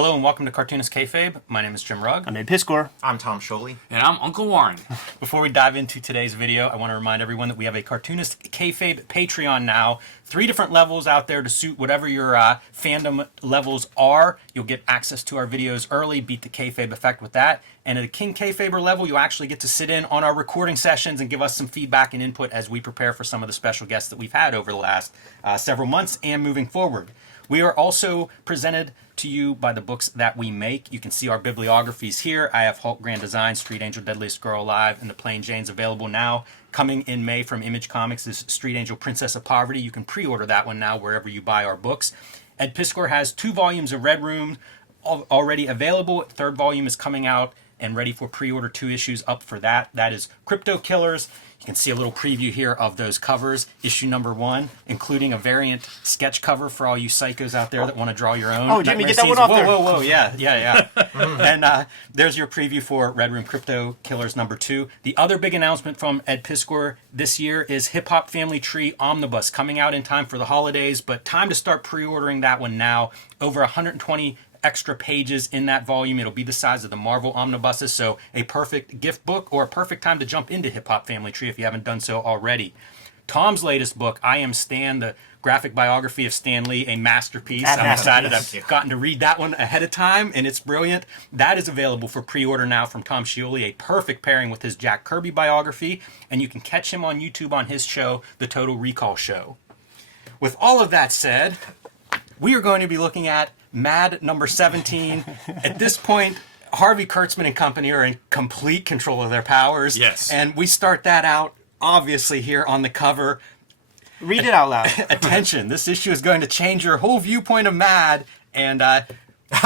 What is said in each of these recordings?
Hello and welcome to Cartoonist Kayfabe. My name is Jim Rugg. I'm Ed Piscor. I'm Tom Scioli. And I'm Uncle Warren. Before we dive into today's video, I want to remind everyone that we have a Cartoonist Kayfabe Patreon now. 3 different levels out there to suit whatever your fandom levels are. You'll get access to our videos early, beat the Kayfabe effect with that. And at a King Kayfaber level, you'll actually get to sit in on our recording sessions and give us some feedback and input as we prepare for some of the special guests that we've had over the last several months and moving forward. We are also presented to you by the books that we make. You can see our bibliographies here. I have Hulk Grand Design, Street Angel, Deadliest Girl Alive, and The Plain Jane's available now. Coming in May from Image Comics is Street Angel, Princess of Poverty. You can pre-order that one now wherever you buy our books. Ed Piscor has 2 volumes of Red Room already available. 3rd volume is coming out and ready for pre-order. 2 issues up for that. That is Crypto Killers. You can see a little preview here of those covers. Issue number 1, including a variant sketch cover for all you psychos out there that want to draw your own. Oh, Jimmy, get that one off there. Whoa, yeah. And there's your preview for Red Room Crypto Killers number 2. The other big announcement from Ed Piscor this year is Hip Hop Family Tree Omnibus, coming out in time for the holidays, but time to start pre-ordering that one now. Over 120 extra pages in that volume. It'll be the size of the Marvel omnibuses, so a perfect gift book or a perfect time to jump into Hip Hop Family Tree if you haven't done so already. Tom's latest book, I Am Stan, the graphic biography of Stan Lee, a masterpiece. I'm excited. I've gotten to read that one ahead of time, and it's brilliant. That is available for pre-order now from Tom Scioli, a perfect pairing with his Jack Kirby biography, and you can catch him on YouTube on his show, The Total Recall Show. With all of that said, we are going to be looking at Mad number 17. At this point, Harvey Kurtzman and company are in complete control of their powers. Yes. And we start that out, obviously, here on the cover. Read it out loud. Attention, this issue is going to change your whole viewpoint of Mad. And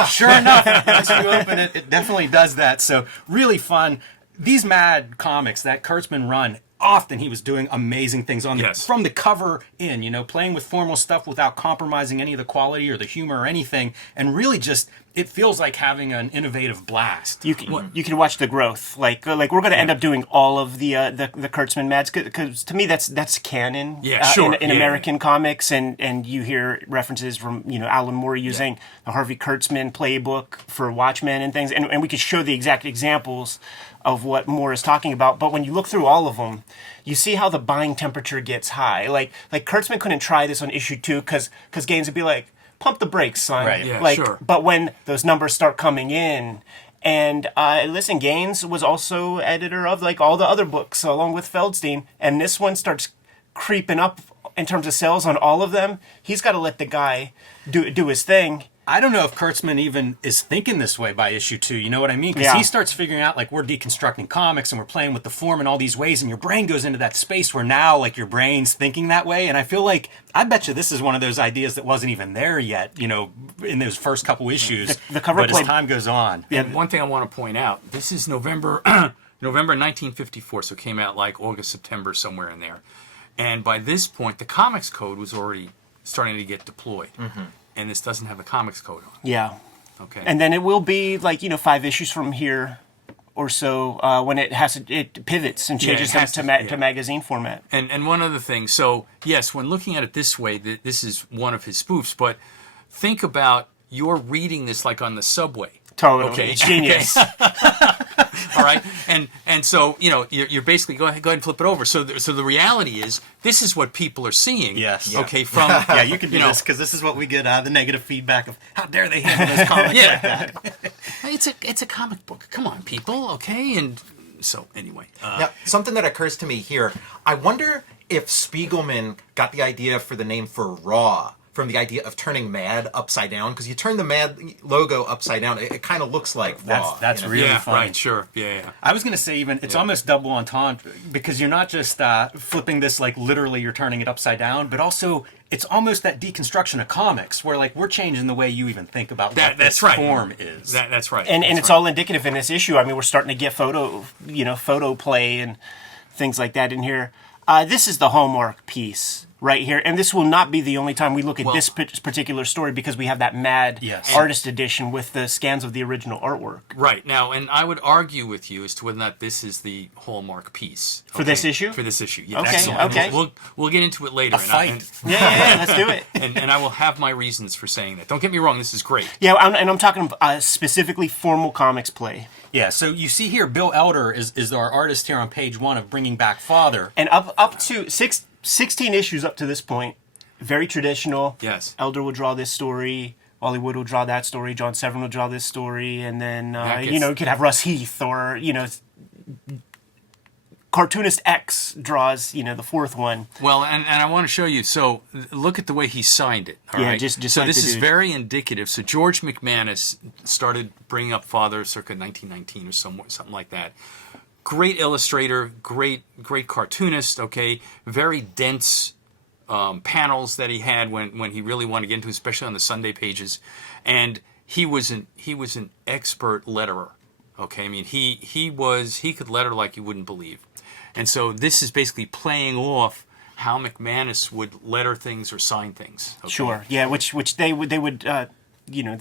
sure enough, once you open it, it definitely does that. So really fun. These Mad comics that Kurtzman run, often he was doing amazing things on from the cover in, playing with formal stuff without compromising any of the quality or the humor or anything, and really just it feels like having an innovative blast. You can watch the growth. Like we're going to end up doing all of the Kurtzman Mads, because to me that's canon in American comics, and you hear references from Alan Moore using the Harvey Kurtzman playbook for Watchmen and things, and we could show the exact examples of what Moore is talking about. But when you look through all of them, you see how the buying temperature gets high. Like Kurtzman couldn't try this on issue 2 because Gaines would be like, pump the brakes, son. Right. Yeah, sure. But when those numbers start coming in, and listen, Gaines was also editor of all the other books along with Feldstein, and this one starts creeping up in terms of sales on all of them. He's got to let the guy do his thing. I don't know if Kurtzman even is thinking this way by issue 2. You know what I mean? Because he starts figuring out we're deconstructing comics and we're playing with the form in all these ways, and your brain goes into that space where now your brain's thinking that way. And I feel I bet you this is one of those ideas that wasn't even there yet, in those first couple issues. The cover but as time goes on. Yeah. And one thing I want to point out, this is November 1954, so it came out August, September, somewhere in there. And by this point, the comics code was already starting to get deployed. Mm-hmm. And this doesn't have a comics code on it. Yeah. Okay. And then it will be 5 issues from here or so when it pivots and changes to magazine format. And one other thing. So yes, when looking at it this way, this is one of his spoofs. But think about you're reading this on the subway. Totally. Okay. Genius. All right, and so you're basically go ahead and flip it over. So the reality is this is what people are seeing. Yes. Yeah. Okay. From you can do this because this is what we get the negative feedback of how dare they handle those comics like that. It's a comic book. Come on, people. Okay, and so anyway. Now, something that occurs to me here. I wonder if Spiegelman got the idea for the name for Raw from the idea of turning Mad upside down, because you turn the Mad logo upside down, it kind of looks like Raw. That's really fun. Right, sure. Yeah. I was going to say it's almost double entendre, because you're not just flipping this literally you're turning it upside down, but also it's almost that deconstruction of comics where we're changing the way you even think about what this form is. That's right. And it's all indicative in this issue. I mean, we're starting to get photo play and things like that in here. This is the hallmark piece right here. And this will not be the only time we look at this particular story, because we have that Mad artist edition with the scans of the original artwork. Right. Now, and I would argue with you as to whether or not this is the hallmark piece. For this issue? For this issue. Yeah, okay, excellent. okay. We'll get into it later. A fight. Yeah, let's do it. And I will have my reasons for saying that. Don't get me wrong, this is great. Yeah, I'm talking specifically formal comics play. Yeah, so you see here, Bill Elder is our artist here on page 1 of Bringing Back Father. And up to 16 issues up to this point, very traditional. Yes. Elder will draw this story, Wally Wood will draw that story, John Severin will draw this story, and then, you could have Russ Heath or, Cartoonist X draws, the fourth one. Well, and I want to show you. So look at the way he signed it. All right? just so like this is dude. very indicative. So George McManus started Bringing Up Father circa 1919 or something like that. Great illustrator, great cartoonist. Okay, very dense panels that he had when he really wanted to get into, especially on the Sunday pages, and he was an expert letterer. Okay, I mean he could letter like you wouldn't believe. And so this is basically playing off how McManus would letter things or sign things. Okay? Sure, yeah, which they would they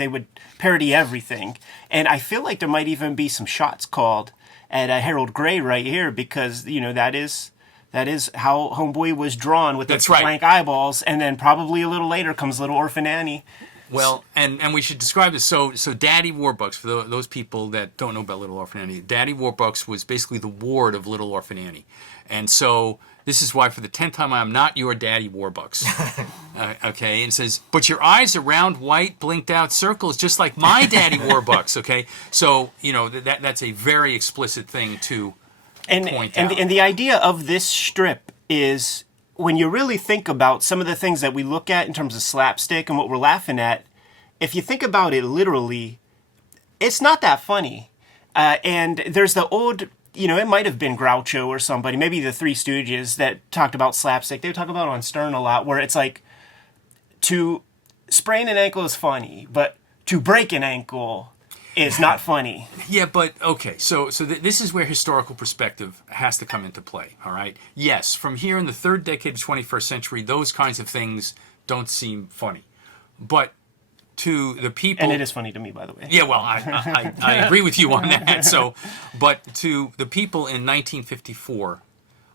would parody everything, and I feel like there might even be some shots called at Harold Gray right here, because that is how Homeboy was drawn with the blank eyeballs, and then probably a little later comes Little Orphan Annie. Well, and we should describe this. So Daddy Warbucks, for those people that don't know about Little Orphan Annie, Daddy Warbucks was basically the ward of Little Orphan Annie. And so this is why, for the 10th time, I'm not your Daddy Warbucks. Okay, and it says, but your eyes are round, white, blinked out circles, just like my Daddy Warbucks. Okay, so, that's a very explicit thing to point out. And the idea of this strip is, when you really think about some of the things that we look at in terms of slapstick and what we're laughing at, if you think about it literally, it's not that funny. And there's the old, it might have been Groucho or somebody, maybe the Three Stooges, that talked about slapstick. They would talk about it on Stern a lot, where it's like, to sprain an ankle is funny, but to break an ankle is not funny. Yeah, but okay, so this is where historical perspective has to come into play, all right? Yes, from here in the third decade of the 21st century, those kinds of things don't seem funny. But to the people... And it is funny to me, by the way. Yeah, well, I agree with you on that. But to the people in 1954,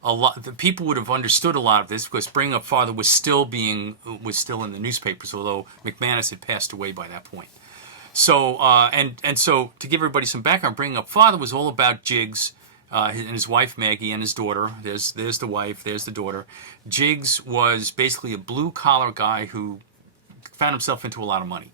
the people would have understood a lot of this, because Bring Up Father was still in the newspapers, although McManus had passed away by that point. So, and so, to give everybody some background, Bringing Up Father was all about Jiggs and his wife Maggie and his daughter. There's the wife, there's the daughter. Jiggs was basically a blue-collar guy who found himself into a lot of money.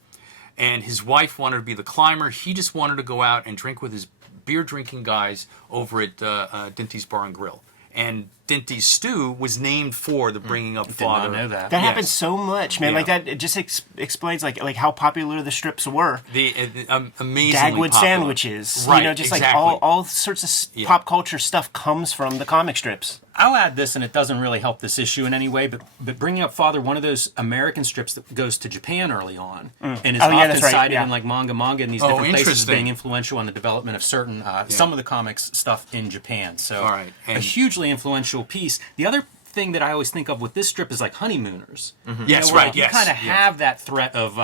And his wife wanted to be the climber. He just wanted to go out and drink with his beer-drinking guys over at Dinty's Bar and Grill. And Dinty's Stew was named for the Bringing Up Father. Did not know that. That happens so much, man. Yeah. Like that, it just explains like how popular the strips were. Amazingly Dagwood popular. Sandwiches, right? Just exactly. like all sorts of pop culture stuff comes from the comic strips. I'll add this, and it doesn't really help this issue in any way, but Bringing Up Father, one of those American strips that goes to Japan early on, and is often cited in like manga and these different places as being influential in the development of certain some of the comics stuff in Japan. So a hugely influential piece. The other thing that I always think of with this strip is like Honeymooners. Mm-hmm. Yes, right. You kind of have that threat of.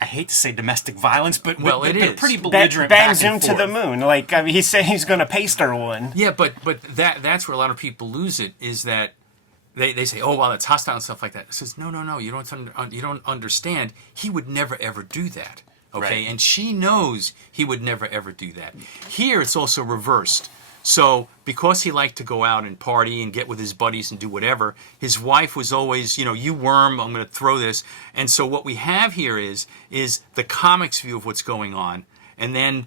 I hate to say domestic violence, but it is pretty belligerent. Bangs him to the moon. Like he's saying he's going to paste her one. Yeah, but that's where a lot of people lose it, is that they say, oh well, it's hostile and stuff like that. It says no, you don't understand. He would never ever do that. Okay, right. And she knows he would never ever do that. Here it's also reversed. So, because he liked to go out and party and get with his buddies and do whatever, his wife was always, you worm, I'm going to throw this. And so what we have here is the comics view of what's going on, and then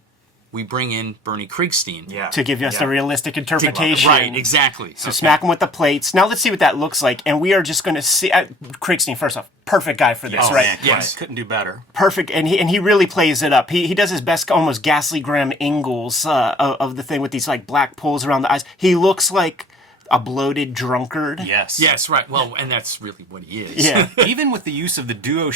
we bring in Bernie Krigstein. To give us a realistic interpretation. Right, exactly. So smack him with the plates. Now let's see what that looks like. And we are just going to see... Krigstein, first off, perfect guy for this, right? Man, yes. Couldn't do better. Perfect. And he really plays it up. He does his best, almost Ghastly Graham Ingalls of the thing with these like black pulls around the eyes. He looks like a bloated drunkard. Yes. Yes, right. Well, and that's really what he is. Yeah. Even with the use of the duo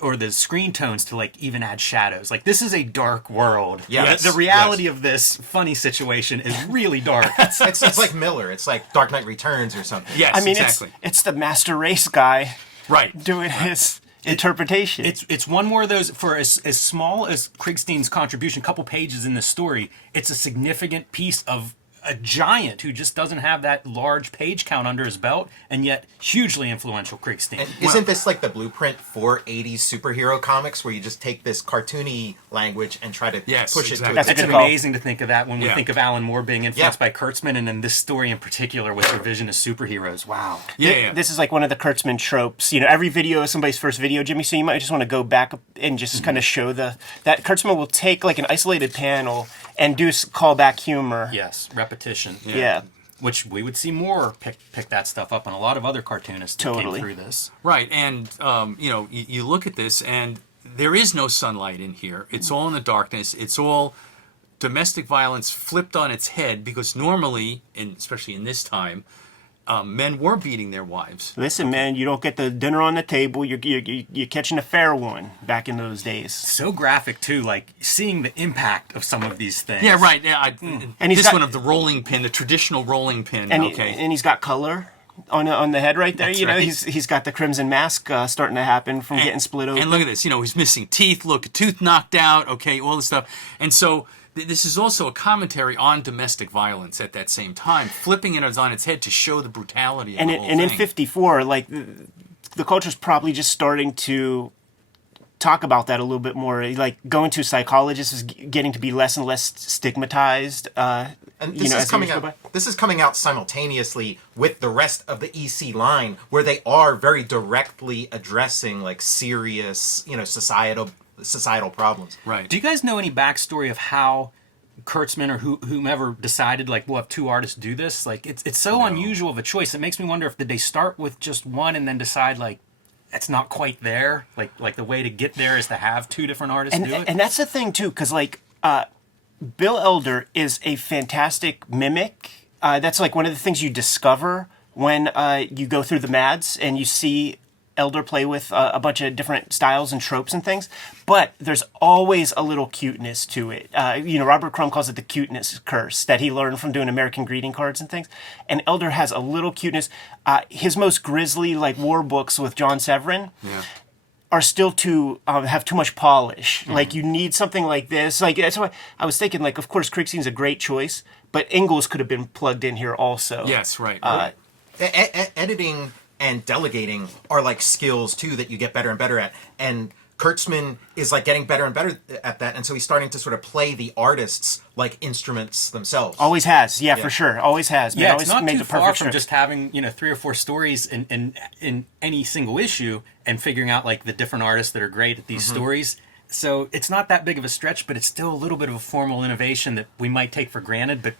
or the screen tones to like even add shadows. Like this is a dark world. Yes. The reality of this funny situation is really dark. It's like Miller. It's like Dark Knight Returns or something. Yes, I mean, exactly. it's the master race guy Right. doing his interpretation. It's one more of those, for as small as Krigstein's contribution, couple pages in the story, it's a significant piece of a giant who just doesn't have that large page count under his belt, and yet hugely influential Krigstein. And isn't this like the blueprint for 80s superhero comics, where you just take this cartoony language and try to push it to That's It's a good call. amazing to think of that when we think of Alan Moore being influenced by Kurtzman, and then this story in particular with revisionist superheroes. Wow. Yeah. This is like one of the Kurtzman tropes. You know, every video is somebody's first video, Jimmy, so you might just want to go back and just kind of show that Kurtzman will take like an isolated panel and do callback humor. Yes, repetition. Yeah. Which we would see more pick that stuff up, and a lot of other cartoonists that Totally. came through this. Right, and you look at this, and there is no sunlight in here. It's all in the darkness. It's all domestic violence flipped on its head, because normally, and especially in this time, men were beating their wives. Listen, man, you don't get the dinner on the table. You're catching a fair one back in those days. So graphic too, like seeing the impact of some of these things. Yeah, right. Yeah, And he's this got- one of the rolling pin, the traditional rolling pin. And okay. and he's got color on the head right there. That's you know, right. he's got the crimson mask starting to happen from getting split open. And look at this. He's missing teeth. Look, a tooth knocked out. Okay, all this stuff. And so this is also a commentary on domestic violence at that same time, flipping it on its head to show the brutality of and the in, whole and in thing. 54, like the culture's probably just starting to talk about that a little bit more. Like going to a psychologist is getting to be less and less stigmatized. And this as is coming years go out. This is coming out simultaneously with the rest of the EC line, where they are very directly addressing like serious, societal problems. Right. Do you guys know any backstory of how Kurtzman or whomever decided like we'll have two artists do this? Like it's so unusual of a choice. It makes me wonder if did they start with just one and then decide like it's not quite there. Like the way to get there is to have two different artists do it. And that's the thing too, because like Bill Elder is a fantastic mimic. That's like one of the things you discover when you go through the Mads and you see Elder play with a bunch of different styles and tropes and things, but there's always a little cuteness to it. Robert Crumb calls it the cuteness curse that he learned from doing American greeting cards and things. And Elder has a little cuteness. His most grisly like war books with John Severin are still have too much polish. Mm-hmm. Like you need something like this. Like that's why I was thinking. Like of course Krigstein's a great choice, but Ingalls could have been plugged in here also. Yes, right. Editing and delegating are like skills too that you get better and better at, and Kurtzman is like getting better and better at that, and so he's starting to sort of play the artists like instruments themselves. Always has, for sure. Always has. Yeah, always it's not made too the far perfect from script. just having 3 or 4 stories in any single issue and figuring out like the different artists that are great at these stories. So it's not that big of a stretch, but it's still a little bit of a formal innovation that we might take for granted. But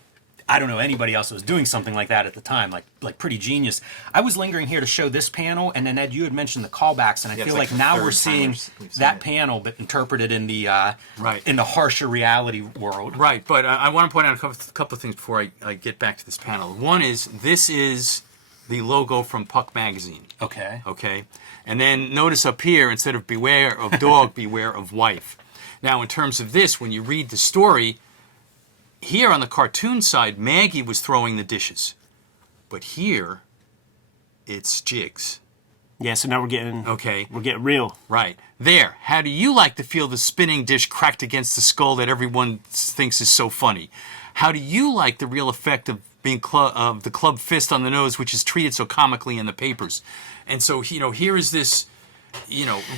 I don't know anybody else that was doing something like that at the time, like pretty genius. I was lingering here to show this panel, and then Ed, you had mentioned the callbacks, and I feel like the now third we're time seeing we've seen that it. panel, but interpreted in the Right. in the harsher reality world. Right, but I want to point out a couple of things before I get back to this panel. One is, this is the logo from Puck Magazine. Okay. Okay? And then notice up here, instead of beware of dog, beware of wife. Now, in terms of this, when you read the story, here on the cartoon side, Maggie was throwing the dishes. But here, it's Jiggs. Yeah, so now we're getting real. Right. There. How do you like to feel the spinning dish cracked against the skull that everyone thinks is so funny? How do you like the real effect of being of the club fist on the nose, which is treated so comically in the papers? And so, here is this,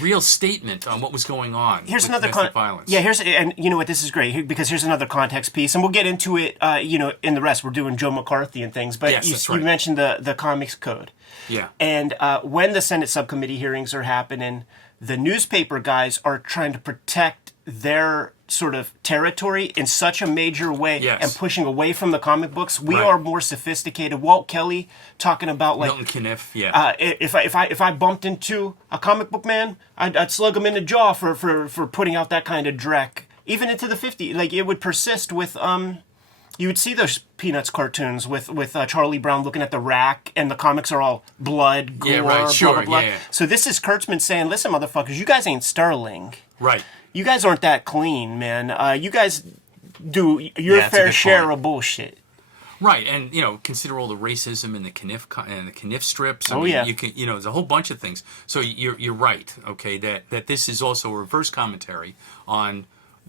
real statement on what was going on. Here's with another domestic violence. Yeah, and you know what, this is great because here's another context piece, and we'll get into it. In the rest, we're doing Joe McCarthy and things. But Yes, that's right. you mentioned the comics code. Yeah. And when the Senate subcommittee hearings are happening, the newspaper guys are trying to protect their sort of territory in such a major way and pushing away from the comic books. We are more sophisticated. Walt Kelly talking about like Milton Caniff, yeah. if I bumped into a comic book man, I'd slug him in the jaw for putting out that kind of dreck. Even into the 50s, like it would persist with you would see those Peanuts cartoons with Charlie Brown looking at the rack, and the comics are all blood, gore, blah, blah, blah. Yeah. So this is Kurtzman saying, listen, motherfuckers, you guys ain't Sterling. Right. You guys aren't that clean, man. You guys do your fair share of bullshit. Right, and consider all the racism in the Kniff strips. I mean, you can, there's a whole bunch of things. So you're right, okay, that this is also a reverse commentary on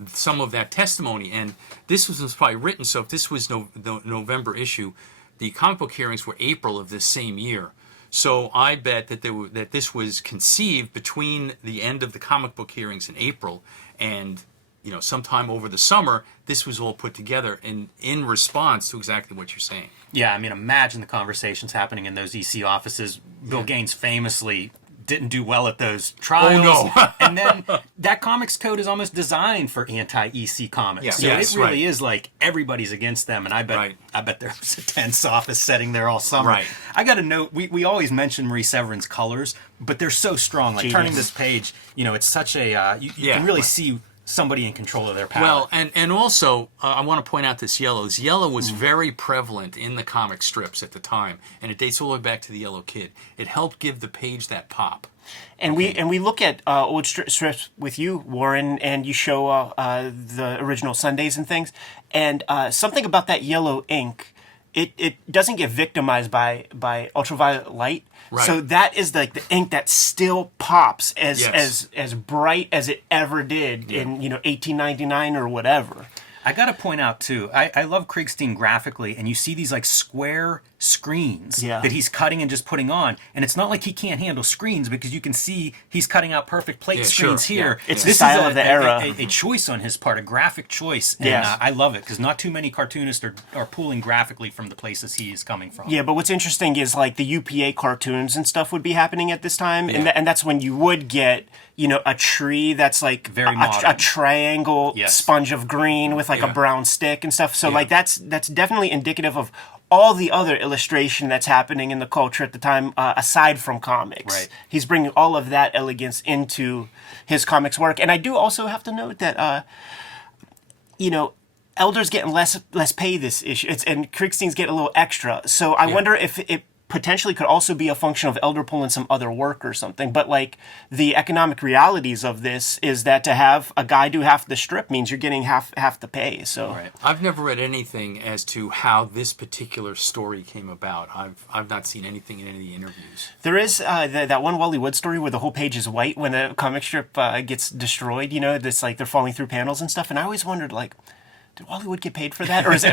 some of that testimony, and this was probably written. So if this was the November issue, the comic book hearings were April of this same year. So I bet that this was conceived between the end of the comic book hearings in April and sometime over the summer. This was all put together in response to exactly what you're saying. Yeah, I mean, imagine the conversations happening in those EC offices. Bill Gaines famously didn't do well at those trials. Oh, no. And then that comics code is almost designed for anti-EC comics. Yeah. So Yes, it really is like everybody's against them. And I bet there was a tense office setting there all summer. Right. I got to note, we always mention Marie Severin's colors, but they're so strong. Like turning this page, it's such a, you can really see somebody in control of their power. Well, and also, I want to point out this yellow. This yellow was very prevalent in the comic strips at the time, and it dates all the way back to the Yellow Kid. It helped give the page that pop. And we look at old strips with you, Warren, and you show the original Sundays and things, and something about that yellow ink, it doesn't get victimized by ultraviolet light. Right. So that is like the ink that still pops as bright as it ever did in 1899 or whatever. I got to point out, too, I love Kriegstein graphically, and you see these, like, square screens that he's cutting and just putting on. And it's not like he can't handle screens, because you can see he's cutting out perfect plate screens here. Yeah. It's the style of the era. A choice on his part, a graphic choice. And I love it, because not too many cartoonists are pulling graphically from the places he is coming from. Yeah, but what's interesting is, like, the UPA cartoons and stuff would be happening at this time. Yeah. And that's when you would get, a tree that's, like, very a triangle sponge of green with, like, a brown stick and stuff. So, like, that's definitely indicative of all the other illustration that's happening in the culture at the time, aside from comics. Right. He's bringing all of that elegance into his comics work. And I do also have to note that, Elder's getting less pay this issue, and Kriegstein's getting a little extra. So I wonder if it potentially could also be a function of Elder pulling some other work or something. But like the economic realities of this is that to have a guy do half the strip means you're getting half the pay. So I've never read anything as to how this particular story came about. I've not seen anything in any of the interviews. There is that one Wally Wood story where the whole page is white when the comic strip gets destroyed. It's like they're falling through panels and stuff. And I always wondered, like, did Wally Wood get paid for that, or was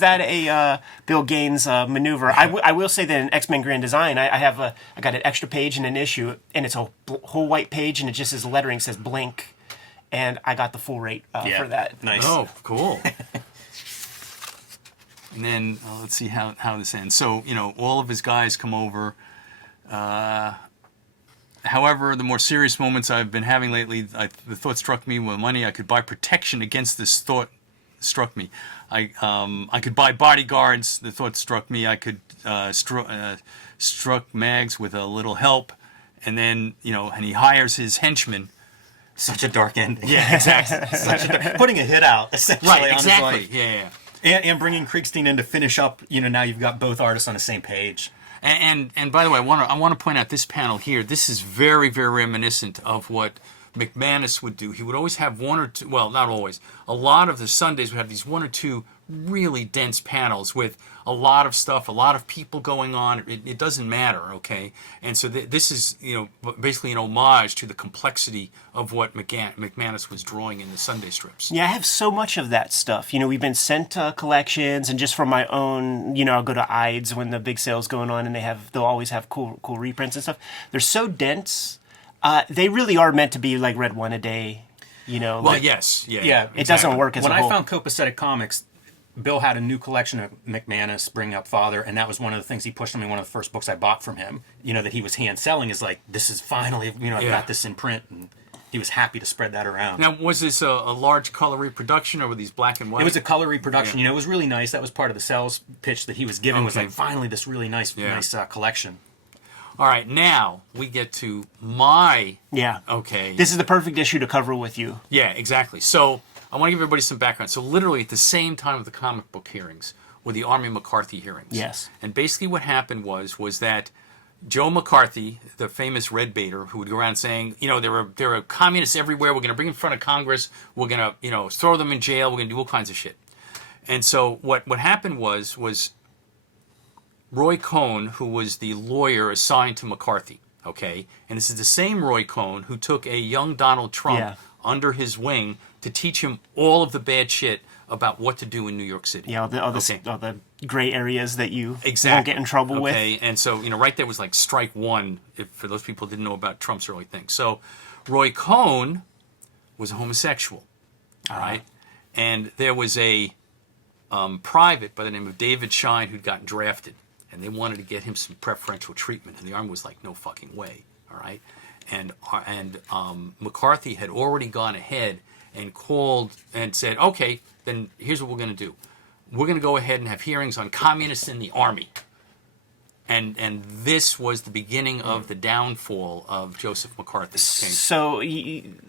that a Bill Gaines maneuver? I will say that in X-Men Grand Design, I got an extra page in an issue, and it's a whole white page, and it just is lettering says Blink, and I got the full rate for that. Nice. Oh, cool. And then let's see how this ends. So all of his guys come over. However, the more serious moments I've been having lately, the thought struck me: with money I could buy protection against this thought struck me. I could buy bodyguards. The thought struck me. I could struck Mags with a little help, and then and he hires his henchmen. Such a dark ending. Yeah, exactly. Putting a hit out essentially. Right, on exactly. his life. Yeah. And bringing Kriegstein in to finish up. Now you've got both artists on the same page. And by the way, I want to point out this panel here. This is very, very reminiscent of what McManus would do. He would always have one or two, well, not always, a lot of the Sundays would have these one or two really dense panels with a lot of stuff, a lot of people going on. It doesn't matter, okay? And so this is, basically an homage to the complexity of what McManus was drawing in the Sunday strips. Yeah, I have so much of that stuff. We've been sent collections, and just for my own, I'll go to Ides when the big sale's going on, and they'll always have cool reprints and stuff. They're so dense. They really are meant to be like read one a day. Well, yes, yeah. Exactly. It doesn't work as when a whole. I found Copacetic Comics, Bill had a new collection of McManus, Bring Up Father, and that was one of the things he pushed on me. One of the first books I bought from him, that he was hand selling, is like, this is finally, I've got this in print, and he was happy to spread that around. Now, was this a large color reproduction, or were these black and white? It was a color reproduction. It was really nice. That was part of the sales pitch that he was giving. Was like, finally, this really nice collection. All right, now we get to my... Yeah. Okay. This is the perfect issue to cover with you. Yeah, exactly. So I want to give everybody some background. So literally at the same time of the comic book hearings were the Army McCarthy hearings. Yes. And basically what happened was that Joe McCarthy, the famous red baiter, who would go around saying, there are communists everywhere. We're going to bring them in front of Congress. We're going to, throw them in jail. We're going to do all kinds of shit. And so what happened was Roy Cohn, who was the lawyer assigned to McCarthy, okay? And this is the same Roy Cohn who took a young Donald Trump under his wing to teach him all of the bad shit about what to do in New York City. Yeah, all the gray areas that you exactly. won't get in trouble with. Okay, and so, right there was like strike one, for those people who didn't know about Trump's early things. So Roy Cohn was a homosexual, all right? And there was a private by the name of David Shine who'd gotten drafted, and they wanted to get him some preferential treatment, and the Army was like, no fucking way, all right? And McCarthy had already gone ahead and called and said, okay, then here's what we're going to do. We're going to go ahead and have hearings on communists in the Army. And this was the beginning of the downfall of Joseph McCarthy. Okay? So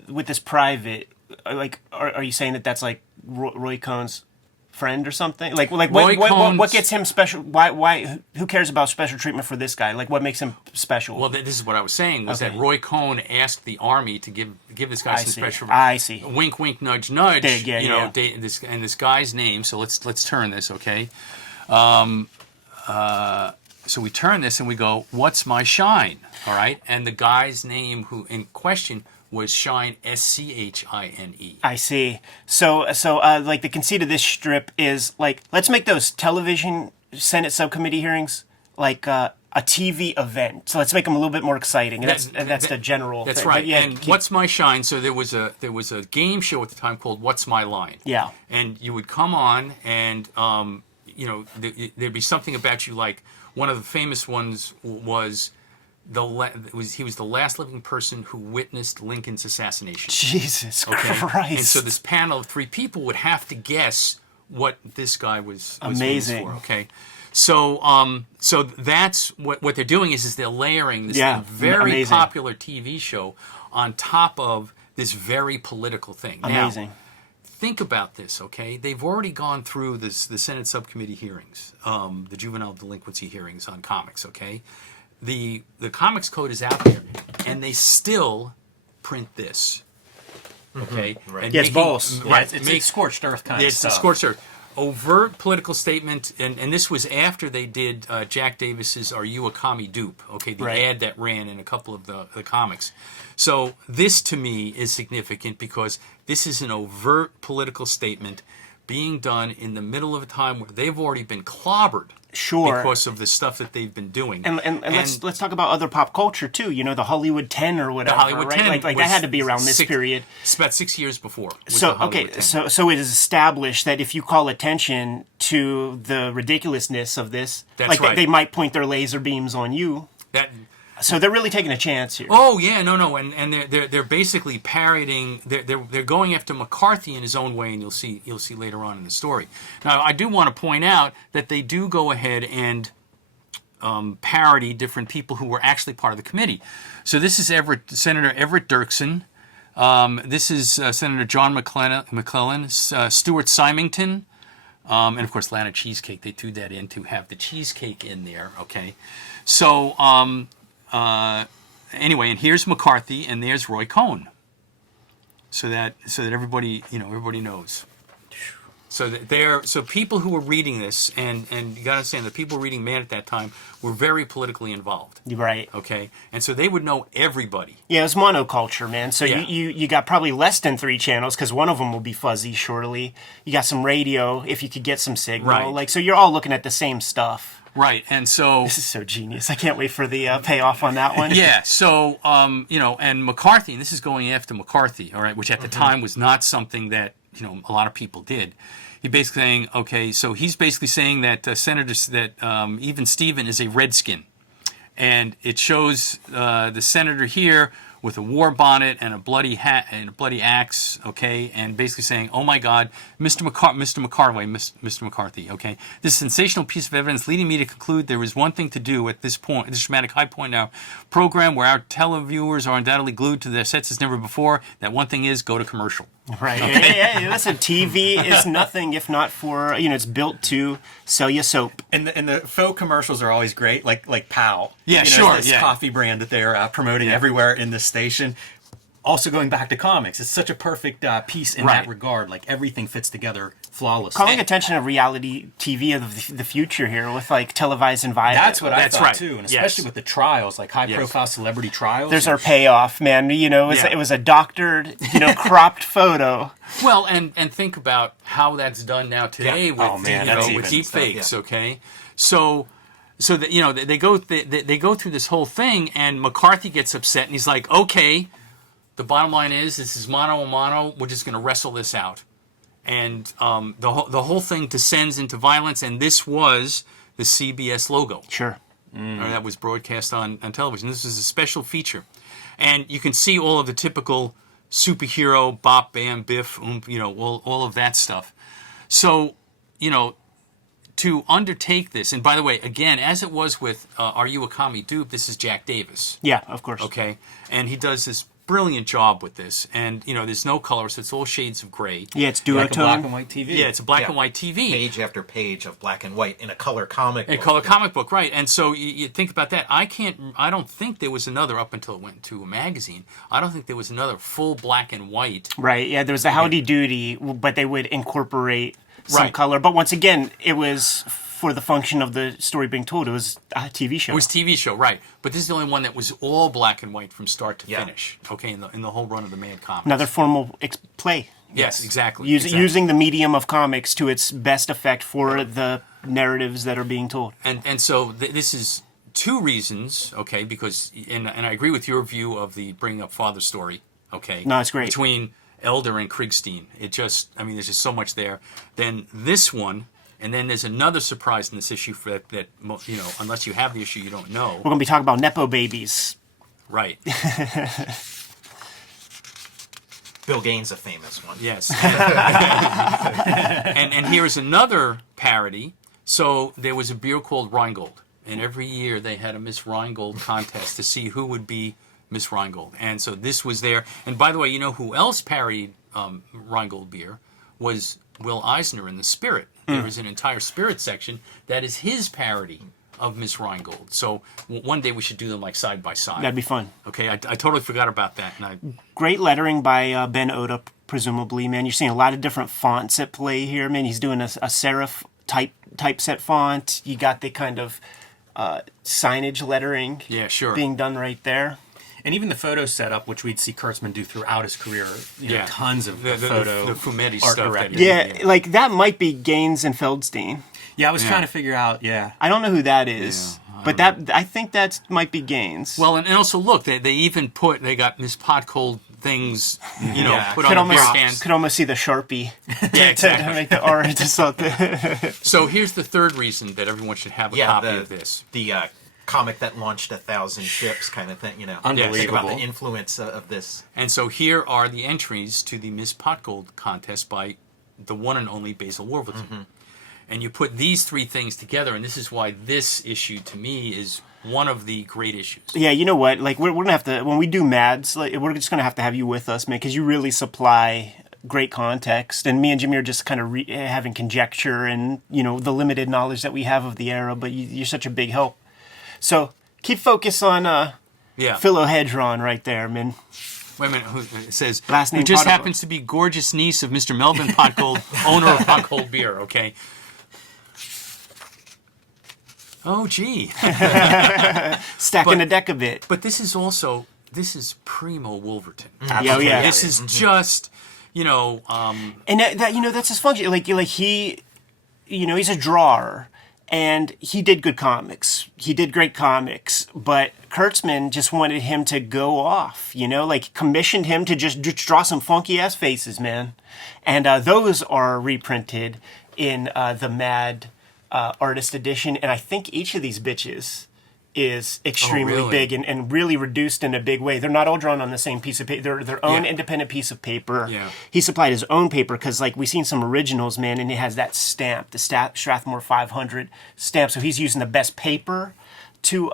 with this private, like, are you saying that that's like Roy Cohn's friend or something? Like what gets him special? Why? Who cares about special treatment for this guy? Like, what makes him special? Well, this is what I was saying, was that Roy Cohn asked the Army to give this guy some special. I see. Wink, wink, nudge, nudge. This guy's name. So let's turn this, okay? So we turn this and we go, what's my shine? All right, and the guy's name who in question was Shine, Schine. I see. So like the conceit of this strip is like, let's make those television Senate subcommittee hearings like a TV event. So let's make them a little bit more exciting. And that's the general. That's thing. right. Yeah, and what's my shine? So there was a game show at the time called What's My Line? Yeah. And you would come on, and there'd be something about you, like one of the famous ones was. He was the last living person who witnessed Lincoln's assassination. Jesus Christ! And so this panel of three people would have to guess what this guy was amazing. Famous for. Okay, so that's what they're doing is they're layering this very popular TV show on top of this very political thing. Amazing. Now, think about this, okay? They've already gone through the Senate subcommittee hearings, the juvenile delinquency hearings on comics, okay? The Comics Code is out there, and they still print this. Okay, right? And it's both. Right, it's scorched earth kind of stuff. It's scorched earth. Overt political statement, and this was after they did Jack Davis's "Are You a Commie Dupe?" Okay, the ad that ran in a couple of the comics. So this to me is significant because this is an overt political statement being done in the middle of a time where they've already been clobbered. Sure. Because of the stuff that they've been doing. And let's talk about other pop culture too. The Hollywood 10 or whatever. The Hollywood right? 10 like that had to be around this period. It's about 6 years before. So so it is established that if you call attention to the ridiculousness of this, they might point their laser beams on you. So they're really taking a chance here. Oh yeah, no, and they're basically parroting. They're going after McCarthy in his own way, and you'll see later on in the story. Now, I do want to point out that they do go ahead and parody different people who were actually part of the committee. So this is Senator Everett Dirksen. This is Senator John McClellan, Stuart Symington, and of course Lana Cheesecake. They threw that in to have the cheesecake in there. Okay, so. Anyway, and here's McCarthy, and there's Roy Cohn. So that everybody knows. So people who were reading this, and you got to understand that people reading Man at that time were very politically involved. Right. Okay, and so they would know everybody. Yeah, it was monoculture, man. So you got probably less than 3 channels because one of them will be fuzzy. Surely you got some radio if you could get some signal. Right. So you're all looking at the same stuff. Right, and so... This is so genius. I can't wait for the payoff on that one. Yeah, so, and McCarthy, and this is going after McCarthy, all right, which at the time was not something that, a lot of people did. He's basically saying, okay, so he's basically saying that even Stephen is a redskin. And it shows the senator here with a war bonnet and a bloody hat and a bloody axe, okay, and basically saying, "Oh my God, Mr. McCarthy, okay, this sensational piece of evidence leading me to conclude there is one thing to do at this point, this dramatic high point in our program where our televiewers are undoubtedly glued to their sets as never before. That one thing is go to commercial." Right. Yeah, listen, TV is nothing if not for, it's built to sell you soap. And the faux commercials are always great, like Pow. Yeah, sure. This coffee brand that they're promoting everywhere in this station. Also going back to comics, it's such a perfect piece in that regard. Like everything fits together flawlessly. Calling attention to reality TV of the future here with like televised environment. That's what I thought too, and especially with the trials, like high-profile celebrity trials. There's our payoff, man. It was a doctored, cropped photo. Well, and think about how that's done now today with with deep fakes. Okay, so that they go through this whole thing, and McCarthy gets upset, and he's like, okay. The bottom line is, this is mano a mano. We're just going to wrestle this out, and the whole thing descends into violence. And this was the CBS logo. Sure, that was broadcast on television. This is a special feature, and you can see all of the typical superhero bop, bam, biff, all of that stuff. So, to undertake this, and by the way, again, as it was with Are You a Commie Dupe? This is Jack Davis. Yeah, of course. Okay, and he does this brilliant job with this, and there's no color, so it's all shades of gray. Yeah, it's duotone. Like a black and white TV. Yeah, it's a black and white TV. Page after page of black and white in a color comic book. A color comic book, right? And so you think about that. I don't think there was another up until it went to a magazine. I don't think there was another full black and white. Right. Yeah, there was the Howdy Doody, but they would incorporate some color. But once again, it was for the function of the story being told. It was a TV show. It was TV show, right? But this is the only one that was all black and white from start to finish. Okay, in the whole run of the Mad Comics. Another formal play. Yes, exactly. Using the medium of comics to its best effect for the narratives that are being told. And so this is two reasons, okay? Because and I agree with your view of the bringing up father story. Okay, no, it's great between Elder and Kriegstein. There's just so much there. Then this one. And then there's another surprise in this issue that unless you have the issue, you don't know. We're going to be talking about Nepo babies. Right. Bill Gaines, a famous one. Yes. and here's another parody. So there was a beer called Rheingold. And every year they had a Miss Rheingold contest to see who would be Miss Rheingold. And so this was there. And by the way, who else parodied Rheingold beer was Will Eisner in The Spirit. There is an entire Spirit section that is his parody of Miss Rheingold. So one day we should do them like side by side. That'd be fun. Okay, I totally forgot about that. Great lettering by Ben Oda, presumably. Man, you're seeing a lot of different fonts at play here. Man, he's doing a serif typeset font. You got the kind of signage lettering being done right there. And even the photo setup, which we'd see Kurtzman do throughout his career, tons of photo the Fumetti art stuff. directing. Like that might be Gaines and Feldstein. Yeah, I was trying to figure out. Yeah, I don't know who that is, but I think that might be Gaines. Well, and also look, they even they got Miss Potcold things, put could on the beer cans. Could almost see the Sharpie exactly. to make the art into something. So here's the third reason that everyone should have a copy of this. The comic that launched 1,000 ships kind of thing, Unbelievable. Think about the influence of this. And so here are the entries to the Miss Potgold contest by the one and only Basil Wolverton. Mm-hmm. And you put these three things together, and this is why this issue, to me, is one of the great issues. Yeah, you know what? Like, we're going to have to, when we do Mads, like, we're just going to have you with us, man, because you really supply great context. And me and Jimmy are just kind of having conjecture and, the limited knowledge that we have of the era, but you're such a big help. So keep focus on Philohedron right there, man. Wait a minute. It says, last name who just Potterbook. happens to be gorgeous niece of Mr. Melvin Potgold, owner of Potgold Beer, okay? Oh, gee. Stacking the deck a bit. But this is primo Wolverton. Yeah. This is just, And that's his function. Like he, he's a drawer. And he did good comics. He did great comics. But Kurtzman just wanted him to go off, commissioned him to just draw some funky-ass faces, man. And those are reprinted in the Mad Artist Edition. And I think each of these bitches is extremely really? big and really reduced in a big way. They're not all drawn on the same piece of paper. They're their own Yeah. independent piece of paper. Yeah. He supplied his own paper because, like, we've seen some originals, man, and it has that stamp, the Strathmore 500 stamp. So he's using the best paper to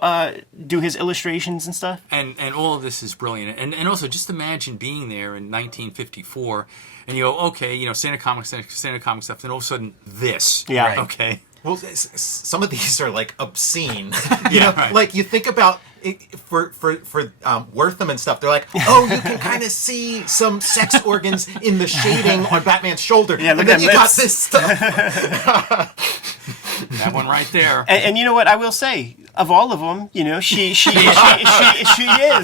do his illustrations and stuff. And all of this is brilliant. And also, just imagine being there in 1954, and you go, okay, you know, standard comic stuff, and all of a sudden, this. Yeah. Right. Okay. Well, some of these are like obscene. You know, right. like you think about it, for Wortham and stuff. They're like, oh, you can kind of see some sex organs in the shading on Batman's shoulder. Yeah, look and then at you lips. got this stuff. That one right there. And you know what I will say? Of all of them, you know, she is.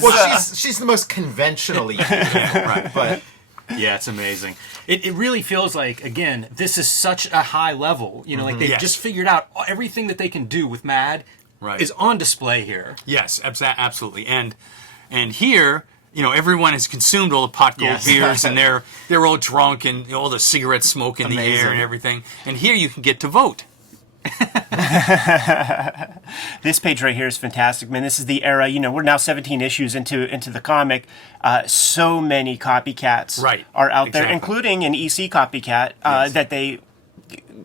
Well, she's the most conventionally, Right. but. Yeah, it's amazing. It really feels like, again, this is such a high level. You know, like they've Yes. just figured out everything that they can do with Mad Right. is on display here. Yes, absolutely. And here, you know, everyone has consumed all the pot gold Yes. beers, and they're all drunk, and all the cigarette smoke in the air Amazing. and everything. And here you can get to vote. This page right here is fantastic, man. This is the era. You know, we're now 17 issues into the comic. So many copycats Right. are out there, Exactly. including an EC copycat Yes.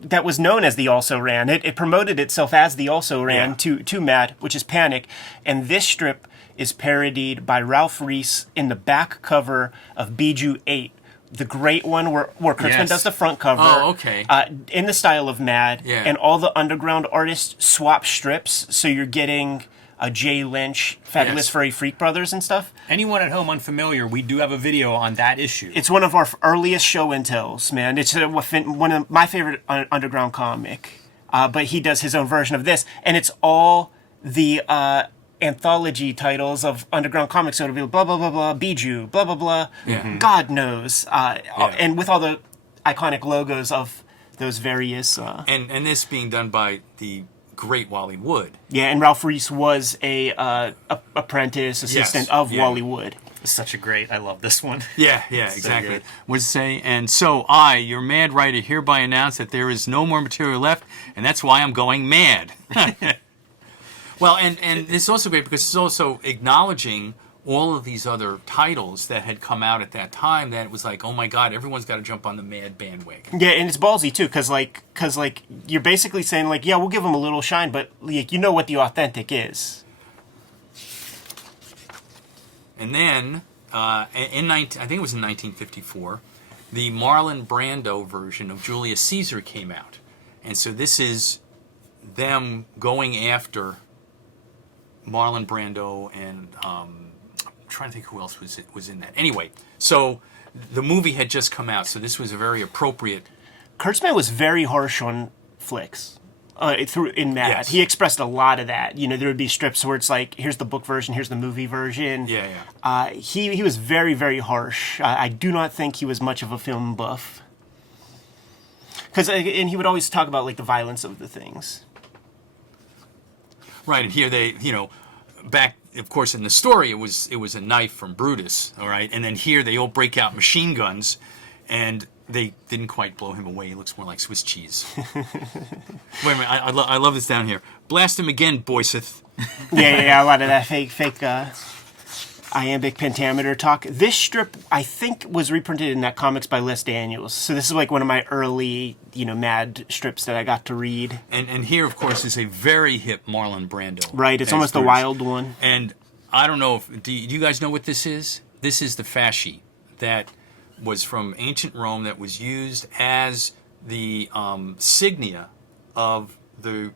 that was known as the Also Ran. It promoted itself as the Also Ran to Mad, which is Panic. And this strip is parodied by Ralph Reese in the back cover of Bijou 8. The great one where Kurtzman Yes. does the front cover. Oh, okay. In the style of Mad. Yeah. And all the underground artists swap strips, so you're getting Jay Lynch, Fabulous Yes. Furry Freak Brothers and stuff. Anyone at home unfamiliar, we do have a video on that issue. It's one of our earliest show and tells, man. It's one of my favorite underground comic. But he does his own version of this, and it's all the anthology titles of underground comics. So it'll be blah blah blah blah, Bijou, blah blah blah. Yeah. God knows, and with all the iconic logos of those various. And this being done by the great Wally Wood. Yeah, and Ralph Reese was a apprentice assistant of yeah. Wally Wood. It's such a great, I love this one. Yeah, exactly. good. Would say, and so I, your mad writer, hereby announce that there is no more material left, and that's why I'm going mad. Well, and it's also great because it's also acknowledging all of these other titles that had come out at that time that it was like, oh my God, everyone's got to jump on the Mad bandwagon. Yeah, and it's ballsy too, because you're basically saying like, yeah, we'll give them a little shine, but like, you know what the authentic is. And then, I think it was in 1954, the Marlon Brando version of Julius Caesar came out. And so this is them going after Marlon Brando and I'm trying to think who else was in that. Anyway, so the movie had just come out, so this was a very appropriate. Kurtzman was very harsh on flicks. In Mad, Yes. he expressed a lot of that. You know, there would be strips where it's like, here's the book version, here's the movie version. Yeah. He was very, very harsh. I do not think he was much of a film buff. And he would always talk about like the violence of the things. Right, and here they, back, of course, in the story, it was a knife from Brutus, all right? And then here they all break out machine guns, and they didn't quite blow him away. He looks more like Swiss cheese. Wait a minute, I love this down here. Blast him again, Boyseth. Yeah, a lot of that fake iambic pentameter talk. This strip, I think, was reprinted in that Comics by Les Daniels. So this is like one of my early, Mad strips that I got to read. And here, of course, is a very hip Marlon Brando. Right, it's almost a Brutus. wild one. And I don't know do you guys know what this is? This is the fasci that was from ancient Rome that was used as the signia of the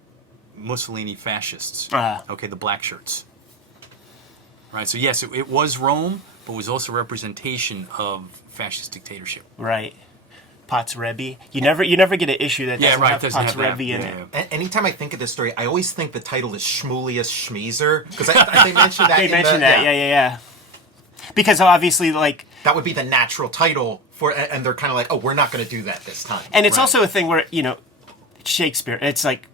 Mussolini fascists. Okay, the black shirts. Right, so yes, it was Rome, but was also a representation of fascist dictatorship. Right. Potts Rebbe. You never get an issue that doesn't have doesn't Potts have that. Rebbe in it. Anytime I think of this story, I always think the title is Schmoolius Schmeezer, because they mentioned that. They mentioned that, yeah. Because obviously, like... That would be the natural title for, and they're kind of like, oh, we're not going to do that this time. And it's also a thing where, Shakespeare, it's like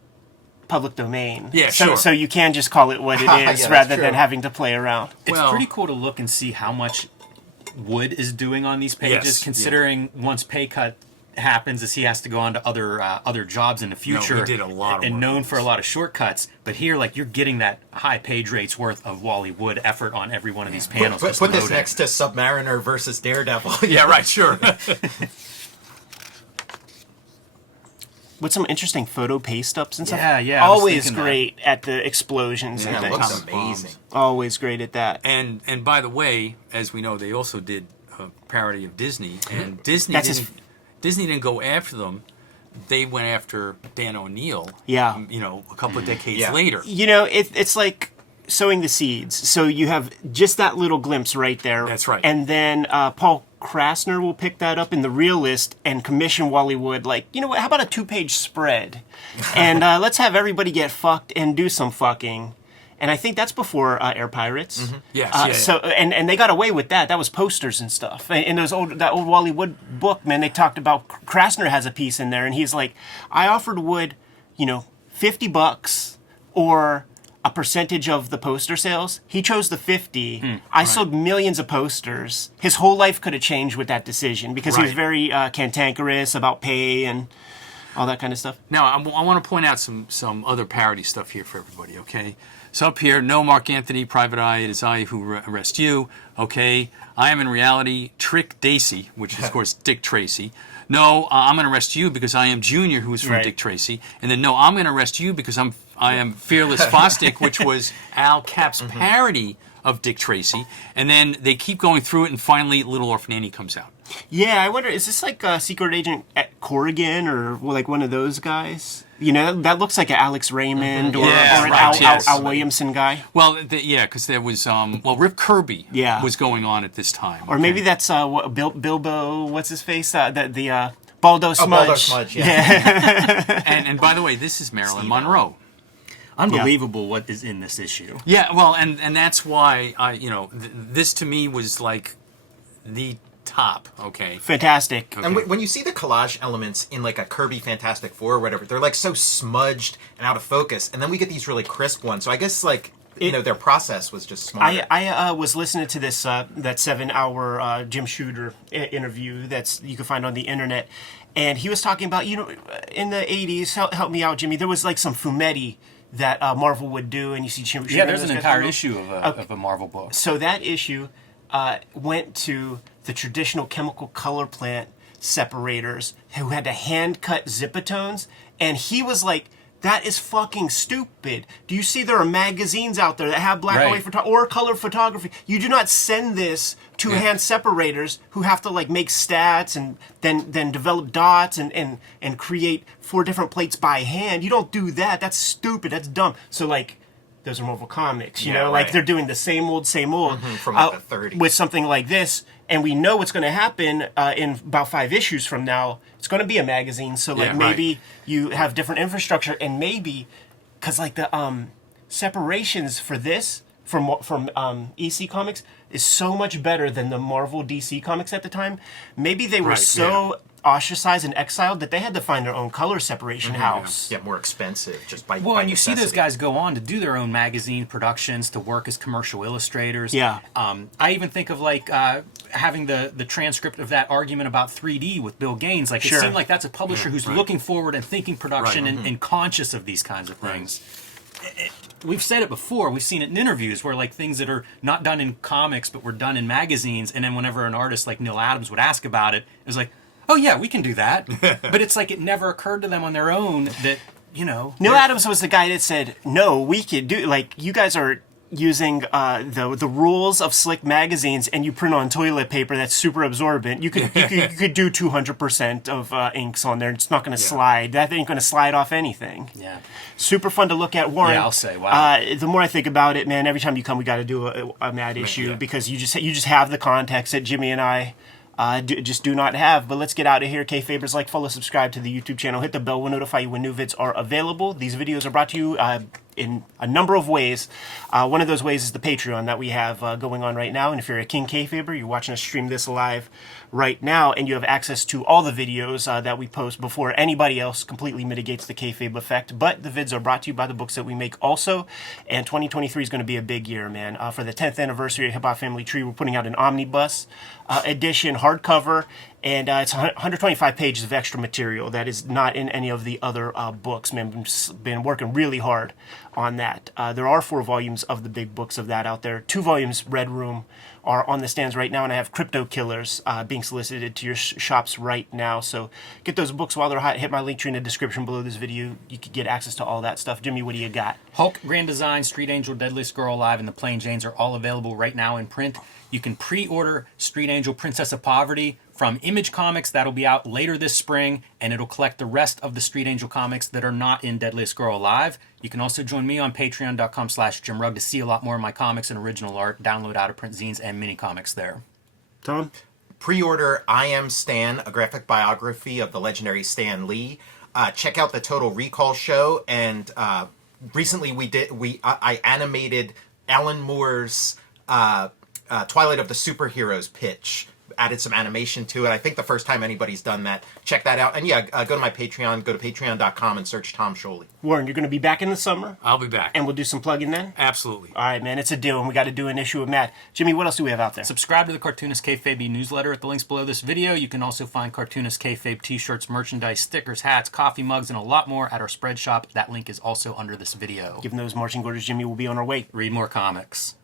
public domain. Yeah, so, sure. So you can just call it what it is that's rather true. than having to play around. It's Well- pretty cool to look and see how much Wood is doing on these pages, Yes, considering once Pay Cut happens is he has to go on to other jobs in the future. No, he did a lot of and work known on for a lot of shortcuts. But here, like, you're getting that high page rates worth of Wally Wood effort on every one of these panels. Put this next to Submariner versus Daredevil. Yeah, right, sure. With some interesting photo paste ups and stuff. Yeah. Always great at the explosions and Yeah, it things. looks amazing. Always great at that. And by the way, as we know, they also did a parody of Disney, and Disney didn't go after them. They went after Dan O'Neill. Yeah. A couple of decades later. It's like sowing the seeds. So you have just that little glimpse right there. That's right. And then Paul Krasner will pick that up in The Realist and commission Wally Wood. Like, you know what? How about a 2-page spread? And let's have everybody get fucked and do some fucking. And I think that's before Air Pirates. Mm-hmm. Yes. So and they got away with that. That was posters and stuff. In that old Wally Wood book, man, they talked about Krasner has a piece in there, and he's like, I offered Wood, $50 or a percentage of the poster sales. He chose the 50. I sold millions of posters. His whole life could have changed with that decision because he was very cantankerous about pay and all that kind of stuff. Now, I want to point out some other parody stuff here for everybody, okay? So up here, no, Mark Anthony, Private Eye, it is I who arrest you, okay? I am in reality Trick Dacey, which is, of course, Dick Tracy. No, I'm going to arrest you because I am Junior, who is from Dick Tracy. And then, no, I'm going to arrest you because I am Fearless Fosdick, which was Al Cap's parody of Dick Tracy. And then they keep going through it, and finally Little Orphan Annie comes out. Yeah, I wonder, is this like a Secret Agent at Corrigan or like one of those guys? That looks like an Alex Raymond or an Al Williamson guy. Well, because there was, Rip Kirby was going on at this time. Or maybe that's Bilbo, what's his face? The Baldo Smudge. Baldo Smudge, yeah. and by the way, this is Marilyn Monroe. Unbelievable what is in this issue. Yeah, well, and that's why this to me was like the top. Okay, fantastic. Okay. And when you see the collage elements in like a Kirby Fantastic Four or whatever, they're like so smudged and out of focus, and then we get these really crisp ones. So I guess like their process was just smart. I was listening to this that 7-hour Jim Shooter interview that's you can find on the internet, and he was talking about in the 80s. Help me out, Jimmy. There was like some fumetti that Marvel would do, and you see Jim Shooter. Yeah, there's an entire issue of a Marvel book. So that issue went to the traditional chemical color plant separators who had to hand cut zipatones, and he was like, that is fucking stupid. Do you see there are magazines out there that have black and white or color photography? You do not send this to hand separators who have to like make stats and then develop dots and create 4 different plates by hand. You don't do that. That's stupid. That's dumb. So like, those are Marvel Comics, like they're doing the same old from like the 30s with something like this, and we know what's going to happen in about 5 issues from now. It's going to be a magazine, so like maybe you have different infrastructure, and maybe because like the separations for this from EC Comics is so much better than the Marvel DC Comics at the time. Maybe they were ostracized and exiled that they had to find their own color separation house. Yeah, more expensive just by and you see necessity. those guys go on to do their own magazine productions, to work as commercial illustrators. Yeah. I even think of like having the transcript of that argument about 3D with Bill Gaines. Like it seemed like that's a publisher who's looking forward and thinking production and conscious of these kinds of things. We've said it before. We've seen it in interviews where like things that are not done in comics but were done in magazines, and then whenever an artist like Neil Adams would ask about it, it was like, oh yeah, we can do that. But it's like it never occurred to them on their own that, Neil Adams was the guy that said, no, we could do, like, you guys are using the rules of slick magazines, and you print on toilet paper that's super absorbent. You could do 200% of inks on there. It's not going to slide. That ain't going to slide off anything. Yeah. Super fun to look at, Warren. Yeah, I'll say, wow. The more I think about it, man, every time you come, we got to do a mad issue because you just have the context that Jimmy and I just do not have. But let's get out of here. Kayfabers, like, follow, subscribe to the YouTube channel. Hit the bell. We'll notify you when new vids are available. These videos are brought to you in a number of ways. One of those ways is the Patreon that we have going on right now. And if you're a King Kayfaber, you're watching us stream this live right now, and you have access to all the videos that we post before anybody else. Completely mitigates the kayfabe effect. But the vids are brought to you by the books that we make also. And 2023 is going to be a big year, man. For the 10th anniversary of Hip Hop Family Tree, we're putting out an omnibus edition hardcover And it's 125 pages of extra material that is not in any of the other books. Man, I've been working really hard on that. There are 4 volumes of the big books of that out there. 2 volumes, Red Room, are on the stands right now, and I have Crypto Killers being solicited to your shops right now. So get those books while they're hot. Hit my link tree in the description below this video. You can get access to all that stuff. Jimmy, what do you got? Hulk, Grand Design, Street Angel, Deadliest Girl Alive, and The Plain Janes are all available right now in print. You can pre-order Street Angel, Princess of Poverty from Image Comics. That'll be out later this spring, and it'll collect the rest of the Street Angel comics that are not in Deadliest Girl Alive. You can also join me on patreon.com/JimRugg to see a lot more of my comics and original art, download out-of-print zines and mini comics there. Tom? Pre-order I Am Stan, a graphic biography of the legendary Stan Lee. Check out the Total Recall show, and recently I animated Alan Moore's Twilight of the Superheroes pitch. Added some animation to it. I think the first time anybody's done that. Check that out. And yeah, go to my Patreon. Go to patreon.com and search Tom Scioli. Warren, you're going to be back in the summer? I'll be back. And we'll do some plugging then? Absolutely. All right, man. It's a deal, and we got to do an issue of Matt. Jimmy, what else do we have out there? Subscribe to the Cartoonist Kayfabe newsletter at the links below this video. You can also find Cartoonist Kayfabe t-shirts, merchandise, stickers, hats, coffee mugs, and a lot more at our spread shop. That link is also under this video. Given those marching orders, Jimmy, will be on our way. Read more comics.